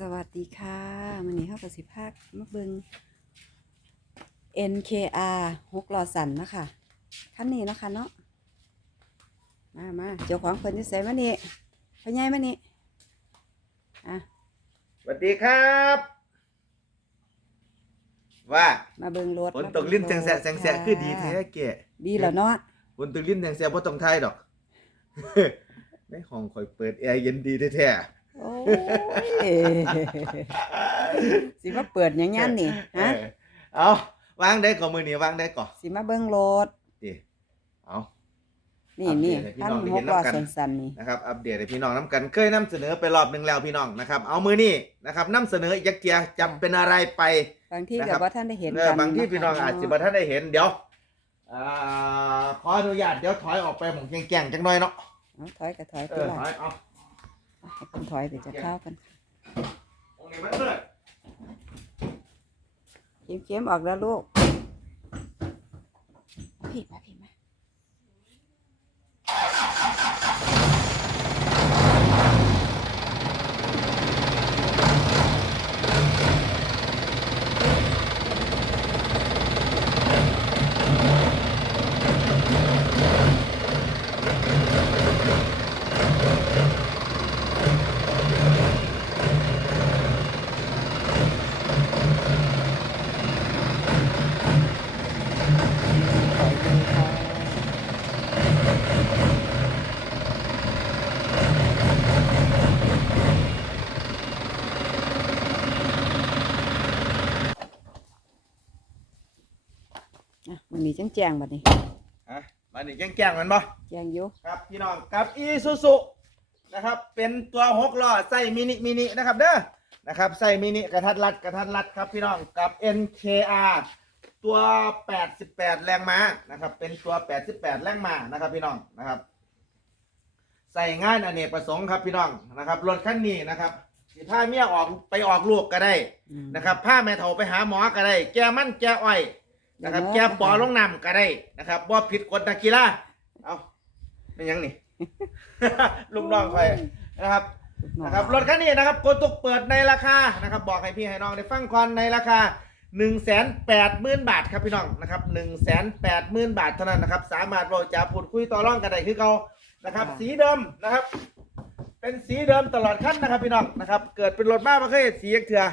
สวัสดีค่ะมันนี้เข้ากับสิภาคมาเบิง NKR หกล้อสันนะคะคันนี้นะคะเนาะมามาเจ้าของเพิ่นจะใส่มานี่พ่อใหญ่มานี่อะสวัสดีครับ ว่ามาเบิงรถฝนตกลิ้นแสงแสะแสงแสะคือดีแท้เก๋ดีแล้วเนาะฝนตกลิ้นแสงแสะบ่ต้องไทยดอกในห้องคอยเปิดแอร์เย็นดีแท้ โอ้ยสิมาเปิดหยังงั้นนี่ๆฮะเออเอาวางได้ก่อนมือนี้วางได้ก่อนสิมาเบิงรถดิเอา นี่อัปเดตนี่ให้พี่คันน้องได้หเห็กนล้อนำกัน สันๆนี่นะครับ อัปเดตให้พี่น้องน้ำกัน เคยนำเสนอไปรอบหนึงแล้วพี่น้องนะครับ เอามือนี้นะครับนำเสนออีกจักเทียจำเป็นอะไรไป บางที่นะครักับบ ว่าท่านได้เห็นเออกันบางที่ะคะพี่น้องอาจจะบ่ท่านได้เห็นเดี๋ยวอ่าขออนุญาตเดี๋ยวถอยออกไปผมแก่งๆจังหน่อยเนาะ เอาถอยกับถอยเอไปอละถอยเอา ให้คนถอยไปจะเข้ากันตรงนี้มันเลิศเข็มๆออกแล้วลูกมาพี่มาพี่ มันมีจังแจงบัดนี้อะมานี่แก่งๆมันบ่แจงอยู่ครับพี่น้องกับอีซูซุนะครับ เป็นตัวหกล้อใส่มินิมินินะครับเด้อนะครับใส่มินิกระทัดรัดกระทัดรัดครับพี่น้องกับ NKR ตัว 88 แรงม้านะครับ เป็นตัว 88 แรงม้านะครับพี่น้องนะครับ ใส่งานอเนกประสงค์ครับพี่น้องนะครับรถคันนี้นะครับสิพาเมียออกไปออกลูกก็ได้อืมนะครับพาแม่เฒ่าไปหาหมอก็ได้ แก้มันแก้อ้อย นะครับเดี๋แก้ยวนะปอลงน้ำก็ได้นะครับบ่ผิดกฎนักกีฬาเอาเป็นหยังนี่ ลูกน้องคอยนะครับลูกน้องนะครับรถคันนี้นะครับโกตุกเปิดในราคานะครับ บอกให้พี่ให้น้องได้ฟังก่อนในราคา1 8 0 0 0 0บาทครับพี่น้องนะครับ1 8 0 0 0 0บาทเท่านั้นนะครับ สามารถเราจะพูดคุยต่อรองกันได้คือเขานะครับ สีเดิมนะครับ เป็นสีเดิมตลอดขั้นนะครับพี่น้องนะครับ เกิดเป็นรถบ้าไม่เคยเห็นสีเถื่อ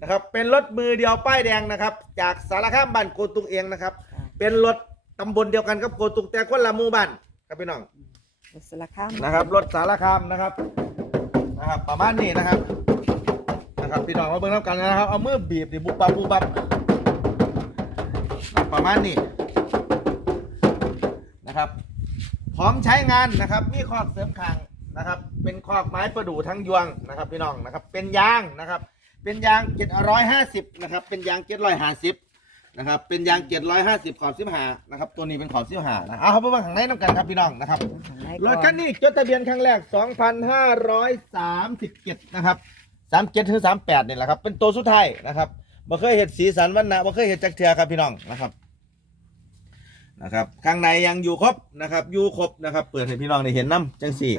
นะครับ เป็นรถมือเดียวป้ายแดงนะครับ จากสารคามบ้านโกตุกเองนะครับ เป็นรถตำบลเดียวกันกับโกตุกแต่คนละหมู่บ้านครับพี่น้องรถสลักข้ามนะครับ รถสารคามนะครับนะครับ ประมาณนี้นะครับนะครับพี่น้องมาเบิ่งน้ำกันนะครับเอามือบีบดิบุบบับบุบบับประมาณนี้นะครับ พร้อมใช้งานนะครับ มีคอกเสริมคางนะครับ เป็นคอกไม้ประดู่ทั้งยวงนะครับ พี่น้องนะครับ เป็นยางนะครับ เป็นยาง750นะครับ เป็นยาง750นะครับ เป็นยาง750ขอบ15นะครับ ตัวนี้เป็นขอบ15นะเอาเข้าไปเบิ่งข้างในน้ำกันครับพี่น้องนะครับ รถคันนี้จดทะเบียนครั้งแรก2,537นะครับ37ถึง38นี่แหละครับ เป็นตัวสุดท้ายนะครับบ่เคยเห็นสีสันวันนะบ่เคยเห็นจักเทือครับพี่น้องนะครับ นะครับ ข้างในยังอยู่ครบนะครับ อยู่ครบนะครับ เปิดให้พี่น้องได้เห็นน้ำจังสี่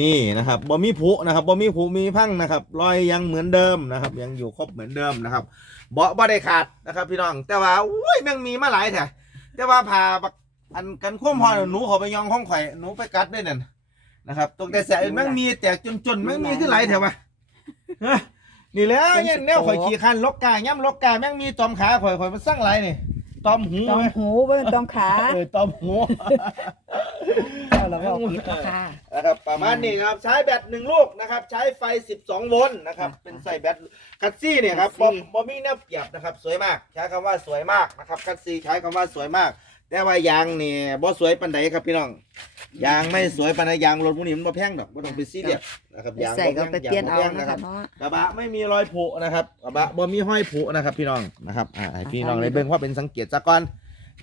นี่นะครับบ่มีผุนะครับบ่มีผุมีพังนะครับรอยยังเหมือนเดิมนะครับ ยังอยู่ครบเหมือนเดิมนะครับเบาะบ่ได้ขาดนะครับ พี่น้อง แต่ว่าอุ้ยแม่งมีมาหลายแท้แต่ว่าพาบักอันกันควมพอหนูเขาไปยองห้องข่อยหนูไปกัดด้วยนั่นนะครับตรงแต่แสะอื่นแม่งมีแตกจนๆแม่งมีขึ้นหลายแถววะฮะนี่แหล้วเนี่ยแนวข่อยขี่คันลกกาย่ำลกกาแม่งมีตอมขาข่อยข่อยมันสั่งหลายนี่ ตอมหูตอมไหมหูบ่เป็นตอมขาเออตอมหูเอาเราบอกผิดราคานะครับประมาณนี้นะครับใช้แบตหนึ่งลูกนะครับ ใช้ไฟ 12 โวลต์นะครับเป็นใส่แบตคัตซี่เนี่ยครับบอมบอมี่แนบเปียบนะครับ สวยมาก ใช้คำว่าสวยมากนะครับคัตซี่ใช้คำว่าสวยมาก แต่ว่ายางเนี่ยบ่สวยปันใดครับพี่น้อง ยางไม่สวยปันใดยางรถพวกนี้มันบ่แพงดอกบ่ต้องไปซีเรียสนะครับยางใส่ก็บ่แพงไปเปลี่ยนงเอาบ่แพงนะนะคคะรับ เนาะ กระบะไม่มีรอยผุนะครับกระบะบ่มีห้อยผุนะครับ พี่น้องนะครับอ่าให้พี่น้องได้เบิ่งว่าเป็นสังเกตซะก่อน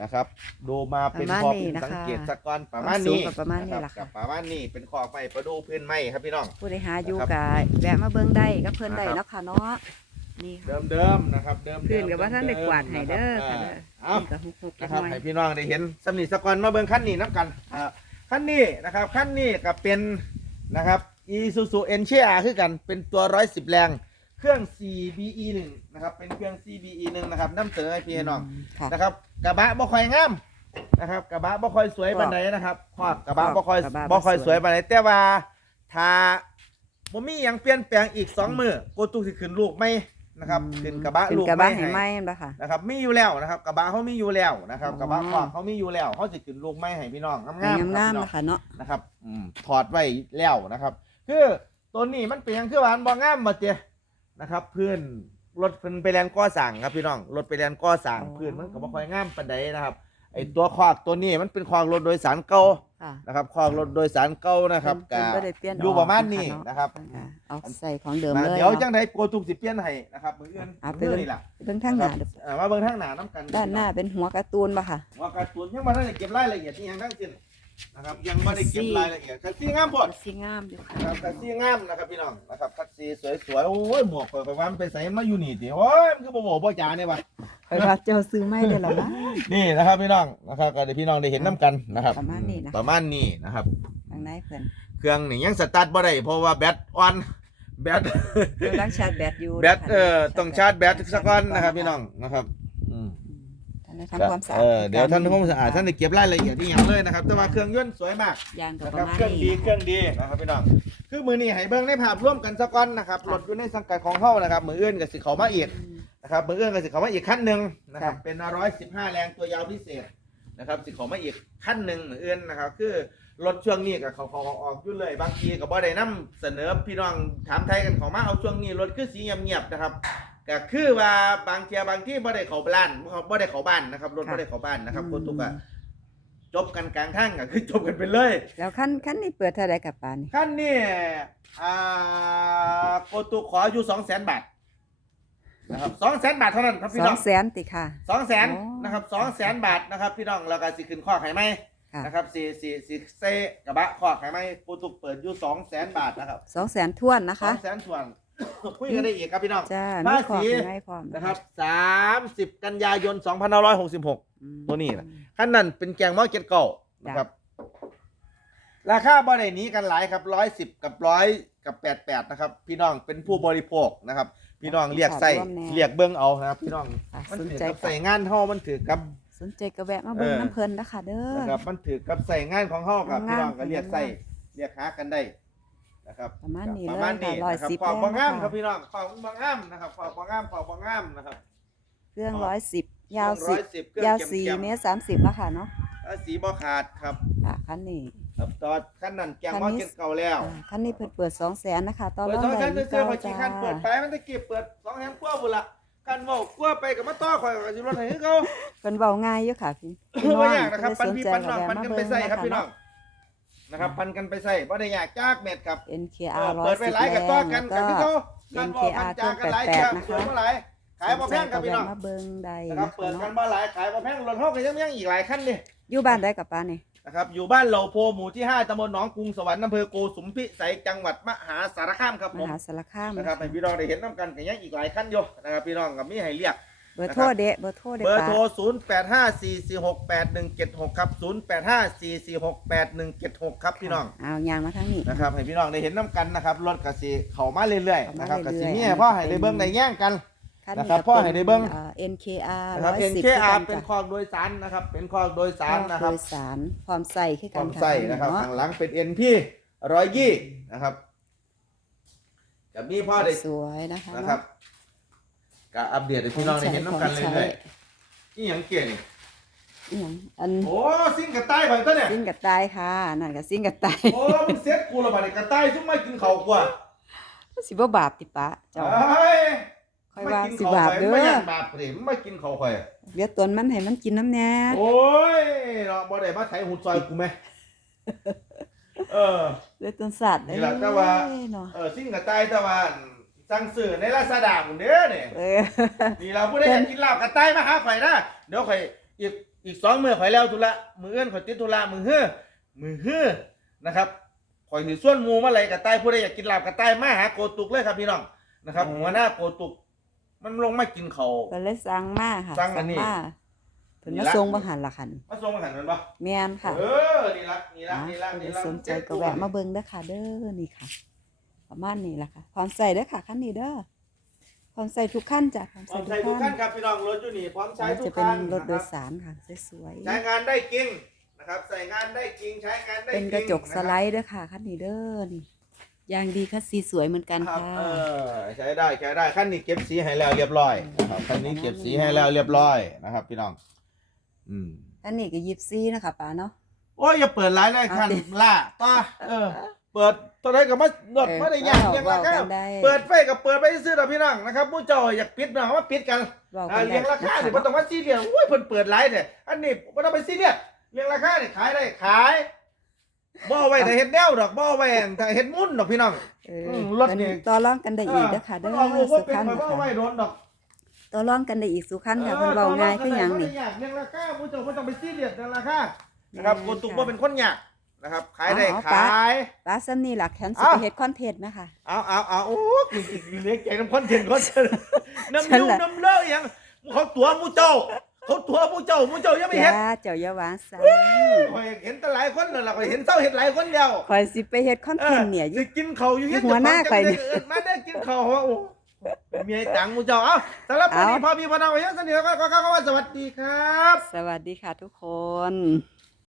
นะครับดูมาเป็นพอเป็นสังเกตซะก่อนประมาณนี้ความสูงก็ประมาณนี้คแหรัละบค่ะ กับประมาณนี้เป็นขอกไม้ประดูพื้นไม้ครับพี่น้อง ผู้ใดหาอยู่นะครับ กะแวะมาเบิ่งได้ก็เพิ่นได้นะครับเนาะค่ะเนาะ นี่ค่ะเดิมเดิมๆนะครับ เดิมๆพื้นกับว่าท่านได้กวาดให้เด้อค่ะเอเด้อเอาขึ้นกับฮุกฮุกๆจันะกครับหน่อยให้พี่น้องได้เห็นสำนีสกอนมาเบิ่งขั้นนี้น้ำกันอ่าขั้นนี้นะครับขั้นนี้ก็เป็นนะครับ Isuzu n c r คือกันเป็นตัว 110 แรง เครื่อง CBE 1 นะครับเป็นเครื่อง CBE 1 นะครับนำเสนอให้พี่ให้น้องค่ะ นะครับกระบะบ่ค่อยงามนะครับกระบะบ่ค่อยสวยปานใดนะครับขอบกระบะบ่ค่อยกระบะบ่บ่ค่อยสสววยย ปานใดแต่ว่าถ้าบ่มีหยังเปลี่ยนแปลงอีกสองมือโกตุสิขึ้นลูกไหม นะครับขึ้นกระบะขึ้นลูกกระไหมบะให้ไหมให้บ่ค่ะ นะครับมีอยู่แล้วนะครับ กระบะเขามีอยู่แล้วนะครับ อ๋อ กระบะขอบเขามีอยู่แล้วเขาจะขึ้นลูกไหมให้พี่น้องให้งามๆงามๆๆนะคะเนาะ นะครับอืมถอดไว้แล้วนะครับ คือตัวนี้มันเป็นหยังคือว่าอันบ่งามมาเตียนะครับ พื้นรถเพิ่นไปแลนก่อสร้างครับพี่น้องรถไปแลนก่อสร้างพื้นมันก็บ่ค่อยงามปานใดนะครับ ไอตัวคอกตัวนี้มันเป็นคอกรถโดยสารเก่าค่ะนะครับคอกรถโดยสารเก่านะครับเพิ่กนบ่ได้เปลี่ยนอยู่ประมาณนี้ออกนะครับ เพิ่นก็เอาใส่ของเดิมนะเลยเดี๋ยวเนาะจังไดโกตุกสิเปลี่ยนให้นะครับมื้ออื่นเอาไปมื้อเลยนี่ล่ะเบิ่งทางหน้าเด้อเอ่อมาเบิ่งทางหน้านํกันด้านหน้าเป็นหัวการ์ตูนบ่ค่ะ ว่าการ์ตูนยังบ่ทันได้เก็บรายละเอียดอีหยังทั้งสิ้นนะครับยังบ่ได้เก็บรายละเอียดคันซี่งามโพดสีงามอยู่ค่ะนะครับคัสซี่งามนะครับพี่น้องนะครับคัสซี่สวยๆโอ้ยหมวกเปิดไปว่ามันไปใส่มาอยู่นี่ติโอ้ยมันคือบ่โหบ่จ๋าเนี่ยวะ คอยว่าเจ้าซื้อไม่ได้หรอนะนี่นะครับพี่น้องนะครับก็ได้พี่น้องได้เห็นน้ำกันนะครับประมาณนี้นะประมาณนี้นะครับทางไหนเพิ่นเครื่องนี่ยังสตาร์ทบ่ได้เพราะว่าแบตอ่อนแบตกำลังชาร์จแบตอยู่แบตเออต้องชาร์จแบตสักก่อนนะครับพี่น้องนะครับอืมท่านทำความสะอาดเออเดี๋ยวท่านทำความสะอาดท่านได้เก็บรายละเอียดที่อย่างเลยนะครับแต่ว่าเครื่องยนต์สวยมากยางก็นะปครัระบมาณเครื่องดีเครื่องดีนะครับพี่น้องคือมือนี้ให้เบิ่งในภาพร่วมกันสักก่อนนะครับรถอยู่ในสังกัดของเฮานะครับมือเอื่นก็สิเข้ามาอีก นะครับเบอร์เอื้อนก็สิเขามาอีกขั้นหนึ่งนะครับค่ะเป็นร้อยสิบห้าแรงตัวยาวพิเศษนะครับสิเขามาอีกขั้นหนึ่งเหมือนเอื้อนนะครับ คือรถช่วงนี้กับเขาเขาออกอยู่เลยบางทีกับบ่ได้นํเสนอพี่น้องถามไทยกันเขามาเอาช่วงนี้รถคือสีเงียบๆนะครับก็คือว่าบางเทียบางที่บ่ได้เขาบ้านบ่ได้เขาบ้านนะครับรถบ่ได้เขาบ้านนะครับคนตุกอะจบกันกลางทางก็คือจบกันไปเลย แล้วขั้นขั้นนี้เปิดเท่าไรกับปานนี่ขั้นนี้อ่าโกตุขออยู่สองแสนบาท นะครับสองแสนบาทเท่านั้นครับพี่สน้อองงแสนติค่ะ สองแสนอ๋อนะครับสองแสนบาทนะครับพี่น้องแล้วก็สิขึ้นข้อไขไหมค่ะนะครับสี่สี่สี่เซกระบะข้อไขไหมปูตุกเปิดอยู่สองแสนบาทนะครับสองแสนท้วนนะสอคะงแสนส่วน คุยกันได้อีกครับพี่น้อง จ้าภามีษีความยังไงพร้อมนะครับสามสิบกันยายนสองพันห้าร้อยหกสิบหก อืม ตัวนี้นะขั้นนั้นเป็นแกงหม้อเก็ตเก่านะครับ ราคาบ่ได้หนี้กันหลายครับร้อยสิบกับร้อยกับแปดแปดนะครับ พี่น้องเป็นผู้บริโภคนะครับ พี่น้องเรียกใส่เรียกเบิ้งเอานะครับ พี่น้องค่ะมันสนถือใจกับใส่งานเฮามันถือกับ สนใจก็แวะมาเบิ่งเออ น้ำเพลินนะคะเด้อ นะครับมันถือกับใส่งานของเฮากับงานพี่น้องก็เรียกใส่งานเรียกหากันได้นะครับประมาณนี้ประเลมาณยค่ะนี้ร้อยนะครับสิบขอบบ่งามแล้วครับนะะพี่น้องขอบบ่งามนะครับขอบบ่งามขอบบ่งามนะครับ เครื่องร้อยสิบยาวร้สิอบยสิบเครื่องยาวเก็บสี่เก็บเมตรสามสิบแล้วค่ะเนาะแล้วสีบ่ขาดครับ ค่ะคันนี้ ครับตอนขั้นนั้นแกงคันว่านี้เก็บเก่าแล้วอ่าคันนี้เปิดเปิดสองแสนนะคะตอนเปิดรอบสองใดชั้นนี่ซื้อๆเก้าข่อยขี้จ้าคันเปิดไปมันตะกี้เปิดสองแสนกว่าพุ่นละกันเว้ากลัวไปกับมาต่อข่อยก็สิรถให้คือเขาเป็นเบาง่ายอยู่ค่ะพี่บ่ยากนะครับปันพี่ปันน้องก็ปันเลยกันสไปใจใส่ครับแวะพี่น้องมานะครับปันกันไปใส่บ่ได้ยากจากเม็ดครับเบิ่งเออ NKR ร้อเปิยดไปสิบหลายแรกับต่องกันแล้วกันก็ที่เขากันบอกกันจากันหลายเจ้า NKR เปิดมาหลายขายบ่แพงครับพี่น้องมาเบิ่งได้นะครับนะเปิคะดกันเนาะบ่หลายขายบ่แพงรถเฮาก็ยังยังอีกหลายคันนี่อยู่บ้านได้กับป้านี่ นะครับอยู่บ้านเหล่าโพหมู่ที่ 5ตำบลหนองกรุงสวรรค์อำเภอโกสุมพิสัยจังหวัดมหาสารคามครับมผมหาสารคามนะครับให้พี่น้องได้เห็นน้ำกันกันยังอีกหลายขั้นอยู่นะครับพี่น้องกับมีให้เรียก เบอร์โทรเดะเบอร์โทรเดะเบอร์ป้าโทร 0 8 5 4 4 6 8 1 7 6 ครับ 0 8 5 4 4 6 8 1 7 6 ครับพี่น้องเอายางมาทางนี้ นะครับให้พี่น้องได้เห็นน้ำกันนะครับรถกสิเข้ามาเรื่อยๆเข้ามานะครับกสิเรื่อยๆมีอันนี้ให้พ่อให้เป็นได้เบิ้งได้แย่งกันคั นนะนี้ครับก็พ่อให้ได้เบิ่งอ่า NKR นะคร้รัอบยสิบ NKR เป็นคอกโดยสารนะครับ เป็นคอกโดยสารนะครับ โดยสารพร้อมใส่คือพกัร้อนมค่ะใส่นะครับเนาะข้างหลังเป็น NP ร้อยยี่นะครับกับมีพ่อได้สวยนะคะนะครับก็อัปเดตให้พี่น้องได้เห็นน้ำกันเรื่อยๆนี่ยังเก่งอหย่างอันโอ้ซิ่งกระต่ายไปตัวเนี่ยซิ่งกับตายค่ะนั่นกับซิ่งกับตายโอ้มึงเซ็ตกูและบาดนี้กระต่ายซุ่มไม่กินข้าวกว่าสิบ่บาปติปะเจ้าเอ้ย ค่อยว่าไม่กินสิข้าวบาปข่อยเด้ไม่ออยากบาปเลยไม่กินข้าวข่อยเดี๋ยวตนมันให้มันกินน้ำแน่โอ้ยเนาะบ่ได้มาไถหุ่นซอยกูไหมเออเดี๋ยวตนสัตว์นี่แหละแต่ว่าเอ้ยเนาะเออซิ่งกระต่ายแต่ว่าสั่งซื้อในลาซาด้าผมเด้อเนี่ยเออนี่เราผู้ใดอยากกินลาบกระต่ายมาหาข่อยนะเดี๋ยวข่อยอีกอีกสองมื้อข่อยแล้วธุระมื้ออื่นข่อยติดธุระมื้อเฮ้อมื้อเฮ้อนะครับข่อยสิส่วนหมู่มาเลยกระต่ายผู้ใดอยากกินลาบกระต่ายมาหาโกตุกเลยครับพี่น้องนะครับหัวหน้าโกตุก มันลงมากินเขาว ก็เลยสั่งมาค่ะสั่งอันนี้มาเพิ่นนี่มาละ ส่งบ่หันละคันมาส่งมาหันมันปะแม่นค่ะเออนี่ละนี่ละอะนี่ละผู้ใดนี่ละสนใจก็แวะมาเบิ่งเด้อค่ะ เด้อนี่ค่ะ ประมาณนี้ล่ะค่ะพร้อมใส่เด้อค่ะคันนี้เด้อพร้อมใส่ทุกขั้นจ้ะพร้อมพร้อใส่มทุใช้กทุกขั้ขั้นนครับพี่น้องรถอยู่นี่พร้อมใช้อันทุนี้จะกเป็นขั้นรถโดนะยครับสารค่ะสวยใช้งานได้จริงนะครับใส่งานได้จริงใช้งานๆได้จเป็รินงกระจกสไลนด์ด้วยค่ะคันนี้เด้อนี่ ยางดีคัสซีสวยเหมือนกันะครับค่ะเออใช้ได้ใช้ได้ขั้นนี้เก็บสีให้แล้วเรียบร้อยนะครับขั้นนี้เก็บสีให้แล้วเรียบร้อยนะครับ พี่น้อง อืมอันนี้ก็ยิบซี่นะคะป้าเนาะ โอ้ยอย่าเปิดร้ายเลยคันเอาดิล่าป้าเออ เปิดตัวไหนก็มาหนดเออไม่ได้ยากเว้าเรียงราคาเว้ากันได้เปิดไฟกับเปิดไปซื้อๆดอกพี่น้องนะครับผู้เจ้าอยากปิดเนาะมาปิดกันบอกอ่ากันเรียงราคาเนี่ยบ่ต้องมาซีเรียสโอ้ยเพิ่นเปิดไลฟ์เนี่ยอันนี้บ่ต้องไปซีเรียสเรียงราคาเนี่ยขายได้ขาย บ่เอาไว้แต่เฮ็ดแนวดอกบ่เอาไว้แต่เฮ็ดมุ่นดอกพี่น้อง เอออืมรถนี่ต่อรองกันได้อีกเด้อค่ะเด้เด้ออลูกว่าสุเป็นขันข่อยบ่เอาไว้ค่ะโดนดอกต่อรองกันได้อีกสุขันค่ะเพิ่นเว้าง่ายคือหยังนี่เเรียงราคาผู้เจ้าบ่ต้องไปซีเรียสเรียงราคานะครับคนตุกบ่เป็นคนยากนะครับ ขายได้เอาขายป้าซ้ำนี่ล่ะแคนสิเอ้าไปเฮ็ดคอนเทนต์นะคะ เอาเอาเอาโอ้กูเลี้ยงใจน้ำคอนเทนต์คอนเทนต์น้ำฉันยุ่งแหละ น้ำเล่อยังเขาตัวมูเจ้า เขาตัวมูเจ้ามูเจ้ายังไม่เห็นจ้าเจ้าอย่าวางซันข่อยเห็นแต่หลายคนแล้วล่ะข่อยเห็นเจ้าเห็นหลายคนเดียวคอยสิไปเฮ็ดคอนเทนต์เนี่ยอสิยู่ กินเขาวอยู่เฮ็ดหัวหน้าจะข่อยได้เอิ้นมาได้กินเขาวว่าโอ้เป็นเมียตังมูเจ้าเอ้าสำหรับวันนี้เอาพอมีพอนาไว้ยังสนิทก็ก็ก็ก็ว่าสวัสดีครับ สวัสดีค่ะทุกคน